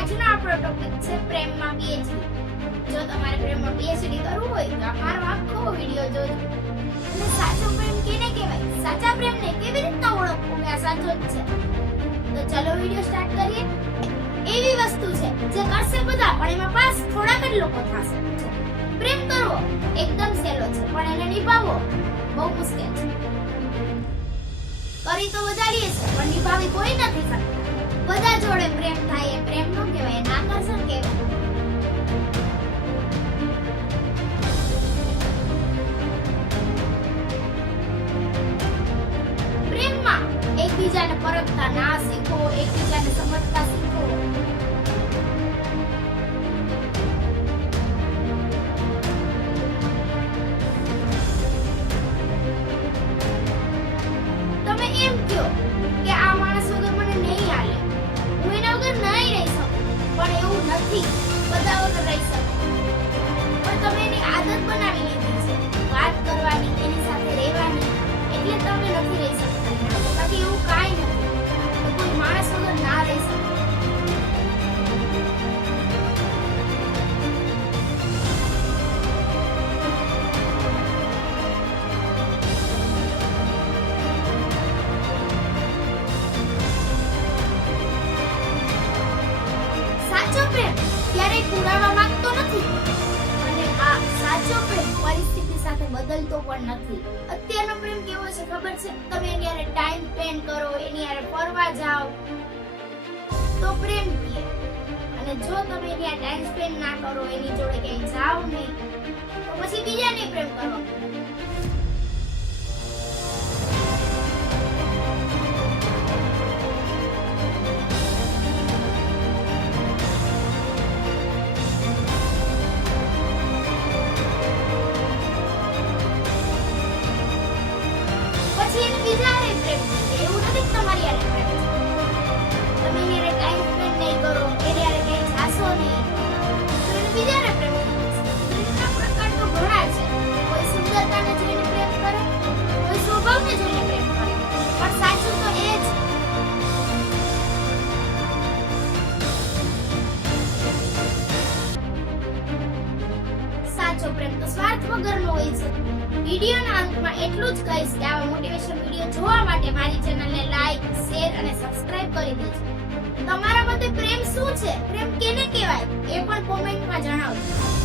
આજનો આપણો ટોપિક છે પ્રેમમાં પીએચડી. જો તમારે પ્રેમમાં પીએચડી કરવું હોય તો અમારો આખો વિડિયો જોજો. અને સાચો પ્રેમ કેને કહેવાય, સાચા પ્રેમને કેવી રીતના ઓળખવું કે આ સાચો જ છે. તો ચલો વિડિયો સ્ટાર્ટ કરીએ. એવી વસ્તુ છે જે કરશે બધા પણ એમાં પાસ થોડાક જ લોકો થશે. પ્રેમ કરવો એકદમ સહેલો છે પણ એને નિભાવવો બહુ મુશ્કેલ છે. કરી તો વધારીએ છે પણ નિભાવી કોઈ નથી શકતા. બધા જોડે પ્રેમ થાય એ પ્રેમ નો કહેવાય, એને આકર્ષણ કહેવાય. પ્રેમમાં એકબીજાને પરખતા ના શીખો, એકબીજાને સમજતા શીખો. તમે એમ કહો કે આ માણસ વગર મને નહીં હાલે, હું એના વગર નહીં રહી શકું, પણ એવું નથી. બધા વગર રહી શકો પણ તમે એની આદત બનાવી લીધી છે વાત કરવાની, એની સાથે રહેવાની, એટલે તમે નથી રહી શકતા. બાકી એવું કાંઈ નથી. તો કોઈ માણસ વગર ના રહી શકે. સાચો પ્રેમ ક્યારેય પુરાવા માંગતો નથી અને આ સાચો પ્રેમ પરિસ્થિતિ સાથે બદલતો પણ નથી. અત્યારનો પ્રેમ કેવો છે ખબર છે? તમે એની હારે ટાઈમ સ્પેન્ડ કરો, એની હારે ફરવા જાઓ તો પ્રેમ કહે. અને જો તમે એની હારે ટાઈમ સ્પેન્ડ ના કરો, એની જોડે ક્યાંય જાઓ નહીં, તો પછી બીજાને પ્રેમ કરો. પછી એને બીજા હારે પ્રેમ છે. એવું નથી કે તમારી હારે પ્રેમ છે. તમે એની હારે ટાઈમ સ્પેન્ડ નહીં કરો, એની હારે ક્યાંય જાશો નહીં, તો એને બીજા હારે પ્રેમ છે. પ્રેમના પ્રકાર તો ઘણા છે. કોઈ સુંદરતાને જોઈને પ્રેમ કરે, કોઈ સ્વભાવને જોઈને પ્રેમ કરે, પણ સાચું તો એ જ. સાચો પ્રેમ તો સ્વાર્થ વગરનો હોય છે. વિડિયોના અંતમાં એટલું જ કહીશ કે આવા મોટિવેશન વિડિયો જોવા માટે મારી ચેનલને લાઈક, શેર અને સબસ્ક્રાઇબ કરી દેજો. તમારા મતે પ્રેમ શું છે, પ્રેમ કેને કહેવાય એ પણ કોમેન્ટમાં જણાવજો.